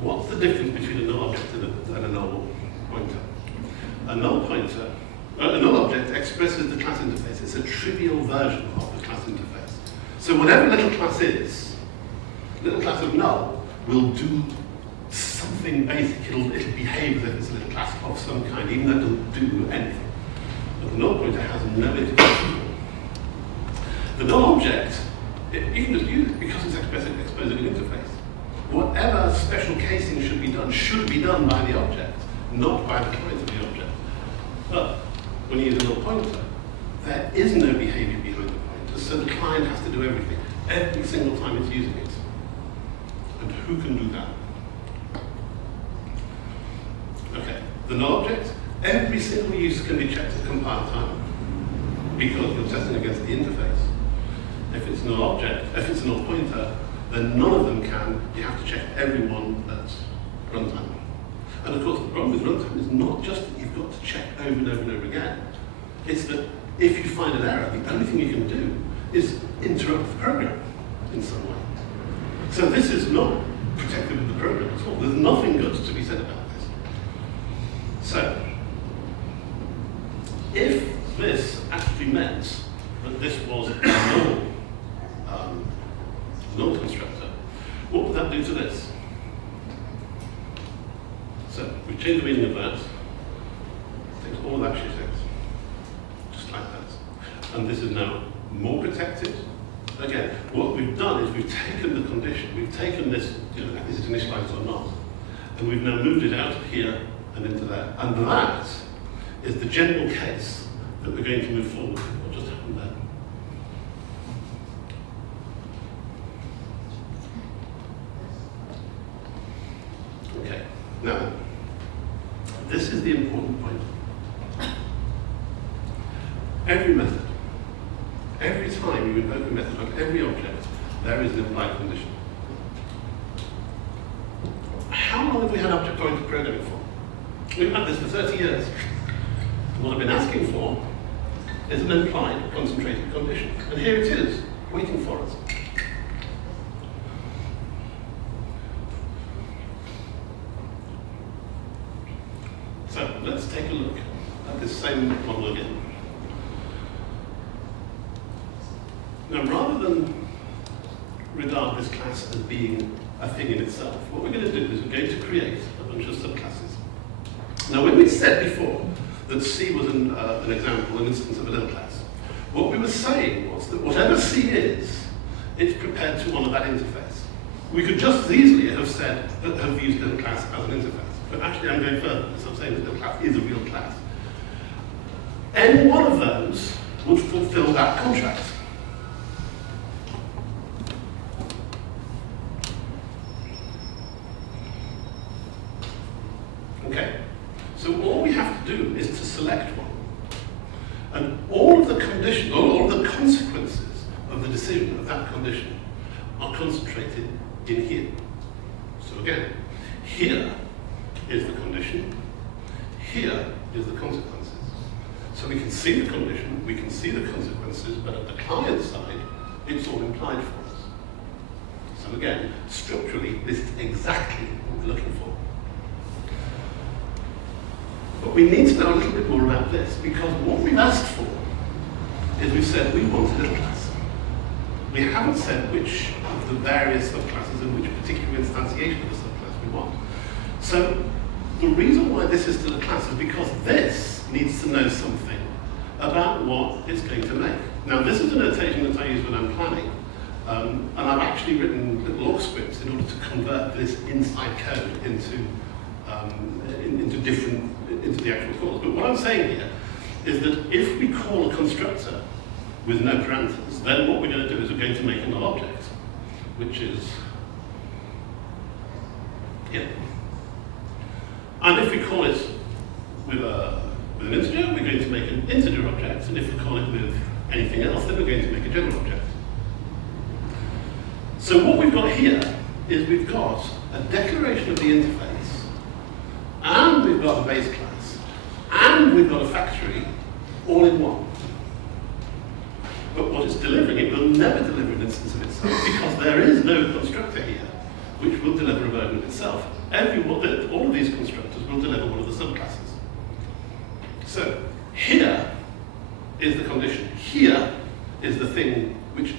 what's the difference between a null object and a null pointer? A null pointer trivial version of the class interface. So whatever little class is, little class of null will do something basic. It'll behave as if it's a little class of some kind, even though it doesn't do anything. But the null pointer has no interface at all. The null object, you can just use it because it's exposing an interface. Whatever special casing should be done by the object, not by the client of the object. But when you use a null pointer, there is no behavior behind the pointer, so the client has to do everything, every single time it's using it. And who can do that? Okay, the null object, every single use can be checked at compile time because you're testing against the interface. If it's null object, if it's a null pointer, then none of them can. You have to check every one at runtime. And of course, the problem with runtime is not just that you've got to check over and over and over again. It's that if you find an error, the only thing you can do is interrupt the program in some way. So this is not protected with the program at all. There's nothing good to be said about this. So, if this actually meant that this was a null constructor, what would that do to this? So, we've changed the meaning of that. Takes all that shit out. Just like that. And this is now more protected. Again, what we've done is we've taken the condition, we've taken this, is it initialized or not, and we've now moved it out of here and into there. And that is the general case that we're going to move forward with. What just happened there? Okay, now, this is the important point. Every method, every time you invoke a method on every object, there is an implied condition. How long have we had object-oriented programming for? We've had this for 30 years. What I've been asking for is an implied concentrated condition. And here it is, waiting for us. So let's take a look at this same model again. Now, rather than regard this class as being a thing in itself, what we're going to do is we're going to create a bunch of subclasses. Now, when we said before that C was an example, an instance of a little class, what we were saying was that whatever C is, it's prepared to honor that interface. We could just as easily have said that have used little class as an interface. But actually, I'm going further, so I'm saying that little class is a real class. Any one of those would fulfill that contract. Okay, so all we have to do is to select one. And all of the conditions, all of the consequences of the decision of that condition are concentrated in here. So again, here is the condition, here is the consequences. So we can see the condition, we can see the consequences, but at the client side, it's all implied for us. So again, structurally, this is exactly what we're looking for. But we need to know a little bit more about this, because what we've asked for is we've said we want a little class. We haven't said which of the various subclasses and which particular instantiation of the subclass we want. So the reason why this is still a class is because this needs to know something about what it's going to make. Now, this is a notation that I use when I'm planning, and I've actually written little awk scripts in order to convert this inside code into the actual calls. But what I'm saying here is that if we call a constructor with no parameters, then what we're going to do is we're going to make a null object, which is here. And if we call it with an integer, we're going to make an integer object, and if we call it with anything else, then we're going to make a general object. So what we've got here is we've got a declaration of the interface, and we've got a base class, and we've got a factory, all in one. But what it's delivering, it will never deliver an instance of itself, because there is no constructor here which will deliver a version of itself. All of these constructors will deliver one of the subclasses. So here is the condition. Here is the thing which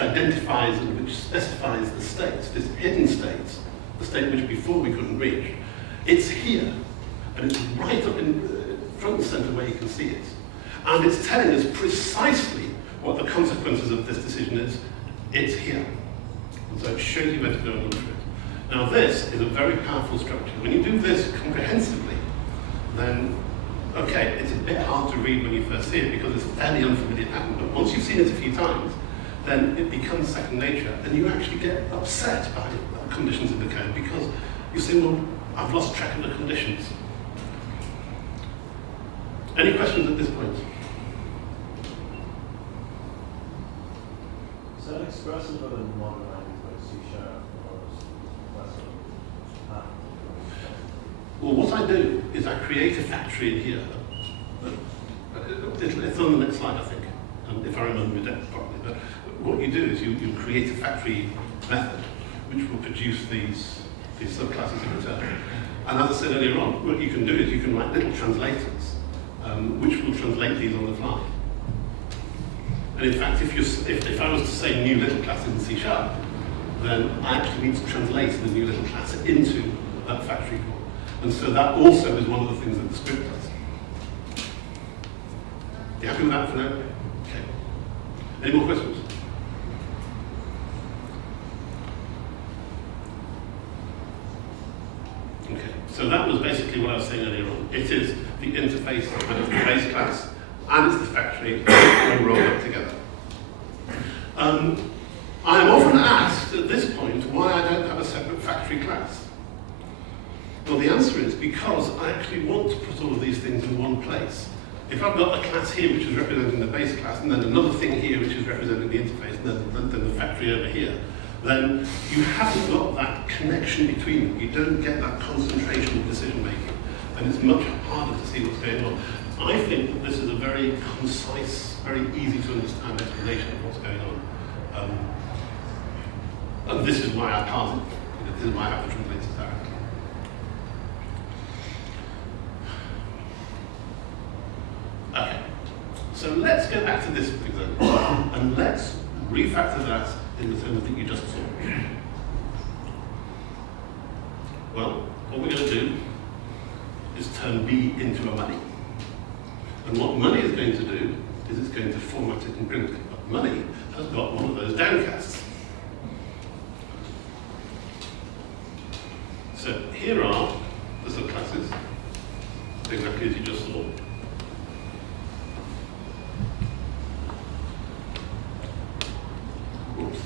identifies and which specifies the state, this hidden state, the state which before we couldn't reach. It's here, and it's right up in front and center where you can see it. And it's telling us precisely what the consequences of this decision is. It's here. And so it shows you where to go and look for it. Now this is a very powerful structure. When you do this comprehensively, then, okay, it's a bit hard to read when you first see it because it's a fairly unfamiliar pattern, but once you've seen it a few times, then it becomes second nature, and you actually get upset by the conditions in the code because you say, well, I've lost track of the conditions. Any questions at this point? Is that expressive of the modern language like C# or less of Well, what I do is I create a factory in here. It's on the next slide, I think, if I remember it properly. But what you do is you create a factory method which will produce these subclasses in return. And as I said earlier on, what you can do is you can write little translators which will translate these on the fly. And in fact, if I was to say new little class in C#, then I actually need to translate the new little class into that factory call. And so that also is one of the things that the script does. You happy with that for now? Okay. Any more questions? Okay. So that was basically what I was saying earlier on. It is the interface, and it's the base class, and it's the factory all rolled up together. I am often asked at this point why I don't have a separate factory class. Well, the answer is because I actually want to put all of these things in one place. If I've got a class here which is representing the base class, and then another thing here which is representing the interface, and then the factory over here, then you haven't got that connection between them. You don't get that concentration of decision making, and it's much harder to see what's going on. I think that this is a very concise, very easy to understand explanation of what's going on. And this is why I can't, this is why I have to translate it directly. Okay, so let's go back to this example, and let's refactor that in the terms that you just saw. Well, what we're going to do is turn B into a money. And what money is going to do is it's going to format it and print it. But money has got one of those downcasts. So here are the subclasses, exactly as you just saw. Oops.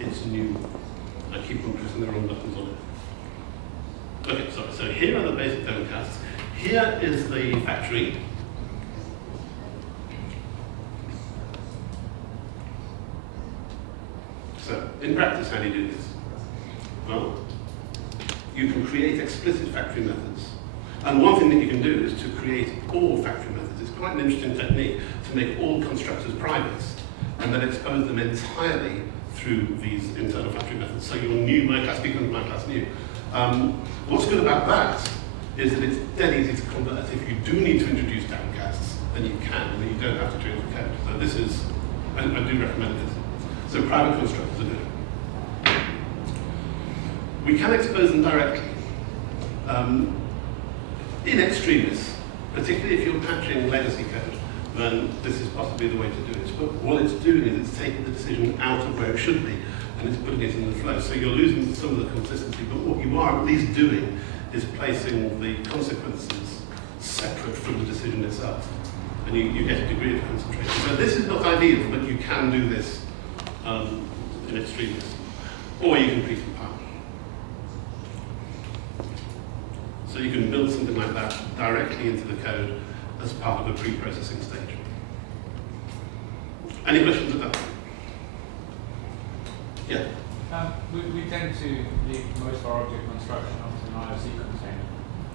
It's new. I keep on pressing the wrong buttons on it. Okay, so here are the basic downcasts. Here is the factory. So, in practice, how do you do this? Well, you can create explicit factory methods. And one thing that you can do is to create all factory methods. It's quite an interesting technique to make all constructors private and then expose them entirely through these internal factory methods. So your new my class becomes my class new. What's good about that is that it's dead easy to convert. If you do need to introduce downcasts, then you can, and then you don't have to change the code. So this is, I do recommend this. So private constructors are good. We can expose them directly. In extremis, particularly if you're patching legacy code, then this is possibly the way to do it. But what it's doing is it's taking the decision out of where it should be, and it's putting it in the flow. So you're losing some of the consistency, but what you are at least doing is placing the consequences separate from the decision itself. And you get a degree of concentration. So this is not ideal, but you can do this in extremis. Or you can pre-compile. So you can build something like that directly into the code as part of a pre-processing stage. Any questions about that? Yeah? We tend to leave most of our object construction up to an IOC container.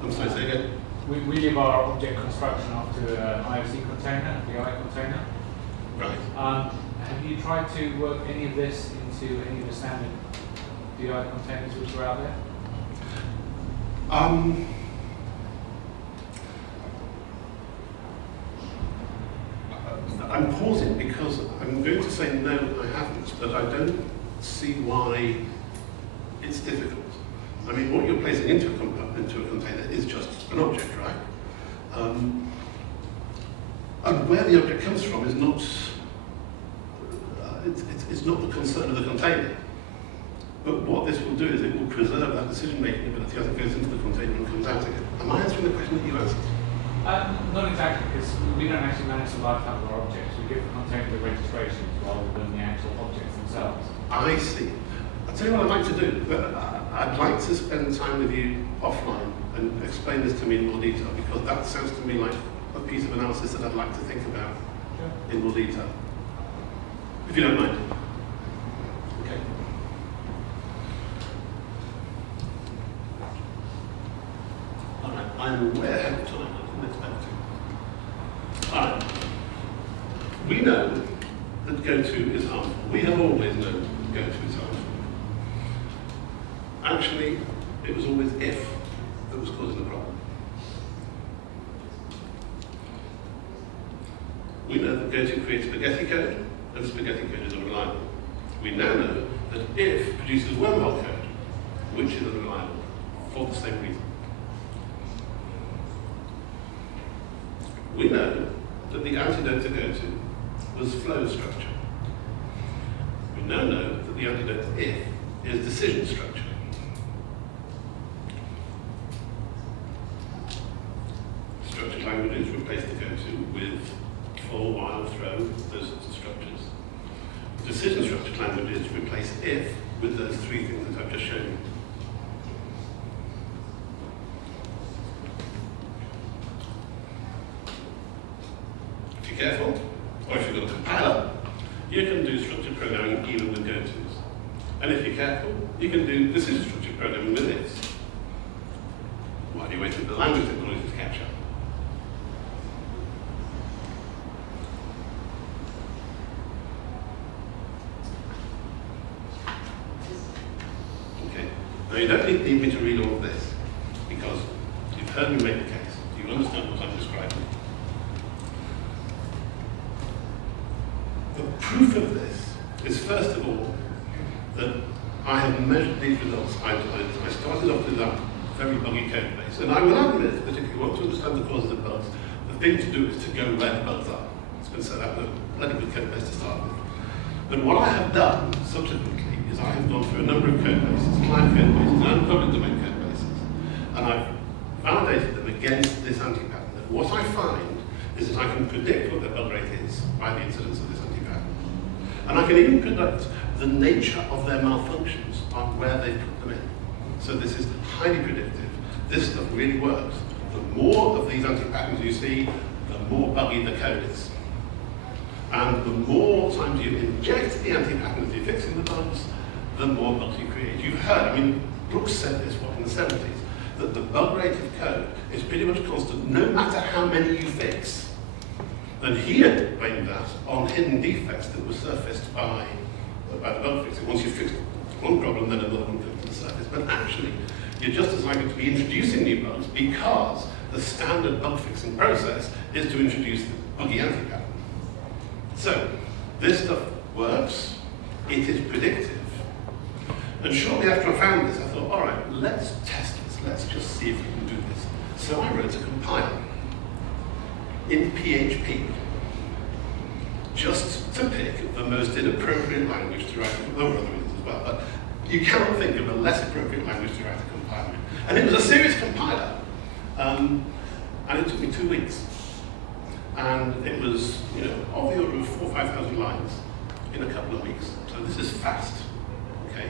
I'm sorry, say again? We leave our object construction up to an IOC container, the I container. Right. Have you tried to work any of this into any of the standard DI containers which were out there? I'm pausing because I'm going to say no, I haven't, but I don't see why it's difficult. I mean, what you're placing into a container is just an object, right? And where the object comes from is not, it's not the concern of the container. But what this will do is it will preserve that decision-making ability as it goes into the container and comes out again. Am I answering the question that you asked? Not exactly, because we don't actually manage the lifetime of our objects. We give the container the registrations rather than the actual objects themselves. I see. I'll tell you what I'd like to do. I'd like to spend time with you offline and explain this to me in more detail, because that sounds to me like a piece of analysis that I'd like to think about in more detail. If you don't mind. Okay. All right. I'm aware of time. I didn't expect to. All right. We know that go-to is harmful. We have always known that go-to is harmful. Actually, it was always if that was causing the problem. We know that go-to creates spaghetti code, and spaghetti code is unreliable. We now know that if produces wormhole code, which is unreliable, for the same reason. We know that the antidote to go-to was flow structure. We now know that the antidote to if is decision structure. Structured languages replace the go-to with for, while, throw, those sorts of structures. Decision structured languages replace if with those three things that I've just shown you. If you're careful, or if you've got a compiler, you can do structured programming even with go-tos. And if you're careful, you can do decision structured programming with ifs. While you're waiting for the language technology to catch up. Now, you don't need me to read all of this, because you've heard me make the case. You understand what I'm describing. The proof of this is, first of all, that I have measured these results. I started off with that very buggy code base. And I will admit that if you want to understand the causes of bugs, the thing to do is to go where the bugs are. And so that was a bloody good code base to start with. But what I have done subsequently is I have gone through a number of code bases, client code bases, and public domain code bases, and I've validated them against this anti-pattern. And what I find is that I can predict what their bug rate is by the incidence of this anti-pattern. And I can even predict the nature of their malfunctions on where they put them in. So this is highly predictive. This stuff really works. The more of these anti-patterns you see, the more buggy the code is. And the more times you inject the anti-pattern as you're fixing the bugs, the more bugs you create. You've heard, I mean, Brooks said this, in the 70s, that the bug rate of code is pretty much constant, no matter how many you fix. And he had blamed that on hidden defects that were surfaced by the bug fixing. Once you fixed one problem, then another one comes to the surface. But actually, you're just as likely to be introducing new bugs, because the standard bug fixing process is to introduce the buggy anti-pattern. So, this stuff works, it is predictive. And shortly after I found this, I thought, all right, let's test this, let's just see if we can do this. So I wrote a compiler in PHP, just to pick the most inappropriate language to write a compiler. There were other reasons as well, but you cannot think of a less appropriate language to write a compiler in. And it was a serious compiler, and it took me 2 weeks. And it was, of the order of 4,000 or 5,000 lines in a couple of weeks. So this is fast, okay?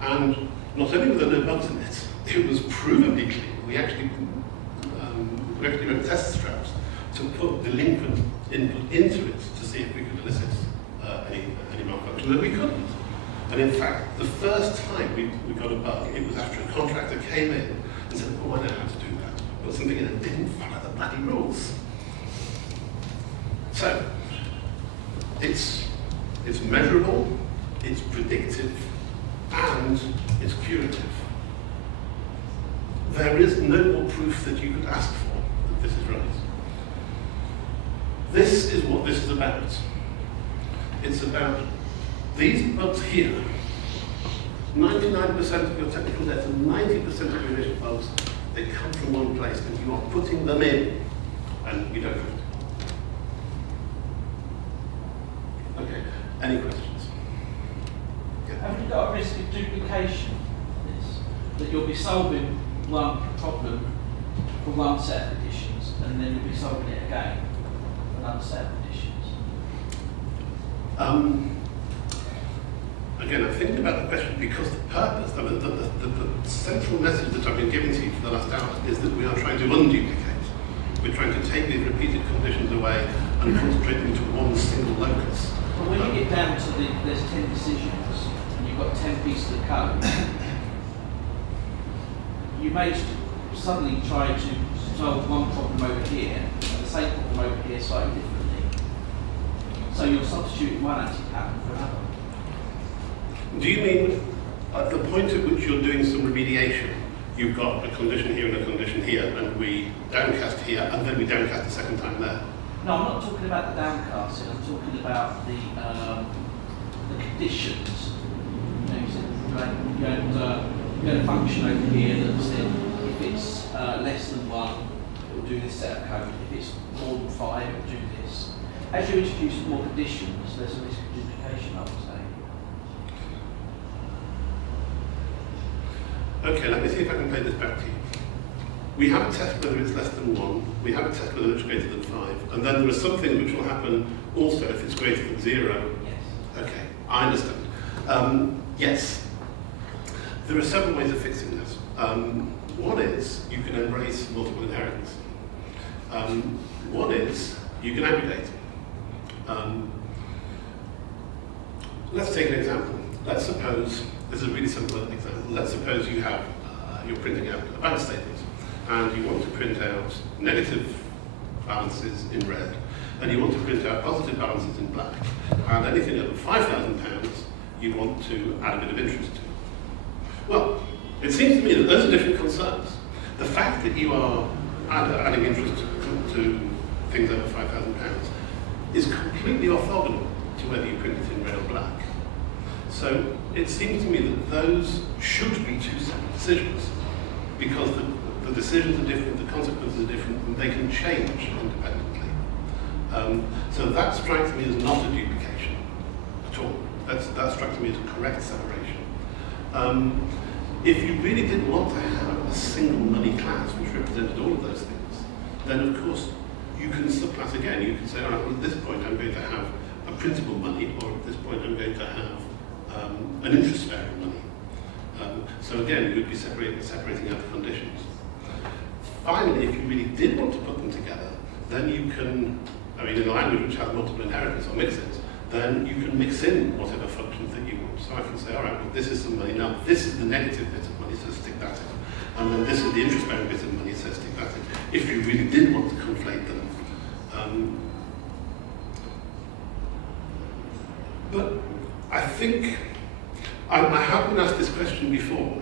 And not only were there no bugs in it, it was provably clean. We actually wrote test straps to put delinquent input into it to see if we could elicit any malfunction, and we couldn't. And in fact, the first time we got a bug, it was after a contractor came in and said, oh, I know how to do that. But something in it didn't follow the bloody rules. So, it's measurable, it's predictive, and and it's curative. There is no more proof that you could ask for that this is right. This is what this is about. It's about these bugs here. 99% of your technical debt and 90% of your initial bugs, they come from one place, and you are putting them in, and you don't have to. Okay, any questions? Yeah. Have you got a risk of duplication in this? That you'll be solving one problem for one set of conditions, and then you'll be solving it again for another set of conditions? Again, I'm thinking about the question because the purpose, the central message that I've been giving to you for the last hour is that we are trying to unduplicate. We're trying to take these repeated conditions away and concentrate them into one single locus. But when you get down to there's 10 decisions, and you've got 10 pieces of code, you may suddenly try to solve one problem over here, and the same problem over here slightly differently. So you're substituting one anti-pattern for another. Do you mean at the point at which you're doing some remediation, you've got a condition here and a condition here, and we downcast here, and then we downcast a second time there? No, I'm not talking about the downcasting. I'm talking about the conditions. You know, you said you had a function over here that said if it's less than 1, it will do this set of code. If it's more than 5, it will do this. As you introduce more conditions, there's a risk of duplication, I would say. Okay, let me see if I can play this back to you. We have a test whether it's less than 1, we have a test whether it's greater than 5, and then there is something which will happen also if it's greater than 0. Yes. Okay, I understand. Yes, there are several ways of fixing this. One is you can embrace multiple inheritance. One is you can aggregate. Let's take an example. Let's suppose, this is a really simple example, let's suppose you have, you're printing out a balance statement, and you want to print out negative balances in red, and you want to print out positive balances in black, and anything over £5,000 you want to add a bit of interest to. Well, it seems to me that those are different concerns. The fact that you are adding interest to things over £5,000 is completely orthogonal to whether you print it in red or black. So it seems to me that those should be two separate decisions, because the decisions are different, the consequences are different, and they can change independently. So that strikes me as not a duplication at all. That strikes me as a correct separation. If you really did want to have a single money class which represented all of those things, then of course you can subclass again. You can say, all right, well, at this point I'm going to have a principal money, or at this point I'm going to have an interest-bearing money. So again, you would be separating out the conditions. Finally, if you really did want to put them together, then you can, I mean, in a language which has multiple inheritance or mixes, then you can mix in whatever functions that you want. So I can say, all right, well, this is some money. Now, this is the negative bit of money, so stick that in. And then this is the interest-bearing bit of money, so stick that in. If you really did want to conflate them. But I think, I have been asked this question before,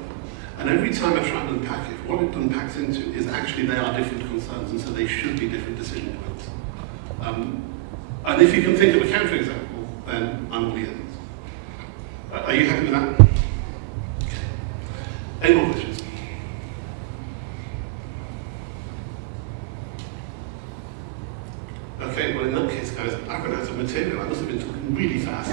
and every time I try and unpack it, what it unpacks into is actually they are different concerns, and so they should be different decision points. And if you can think of a counterexample, then I'm all ears. Are you happy with that? Okay. Any more questions? Okay, well in that case, guys, I've run out of material. I must have been talking really fast.